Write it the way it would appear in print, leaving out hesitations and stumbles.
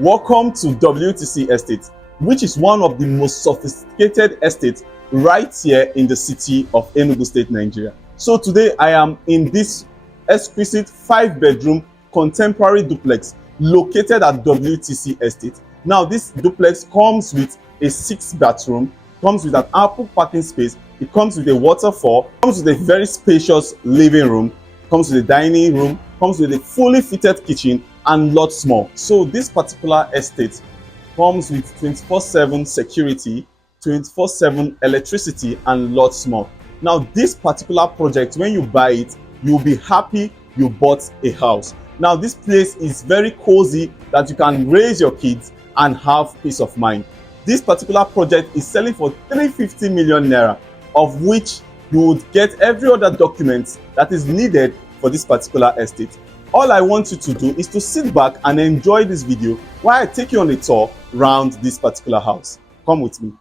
Welcome to WTC Estate, which is one of the most sophisticated estates right here in the city of Enugu State, Nigeria. So today I am in this exquisite 5-bedroom contemporary duplex located at WTC Estate. Now this duplex comes with a 6-bathroom, comes with an ample parking space, it comes with a waterfall, comes with a very spacious living room, comes with a dining room, comes with a fully fitted kitchen and lots more. So this particular estate comes with 24/7 security, 24/7 electricity and lots more. Now this particular project, when you buy it, you'll be happy you bought a house. Now this place is very cozy that you can raise your kids and have peace of mind. This particular project is selling for 350 million naira, of which you would get every other document that is needed for this particular estate. All I want you to do is to sit back and enjoy this video while I take you on a tour around this particular house. Come with me.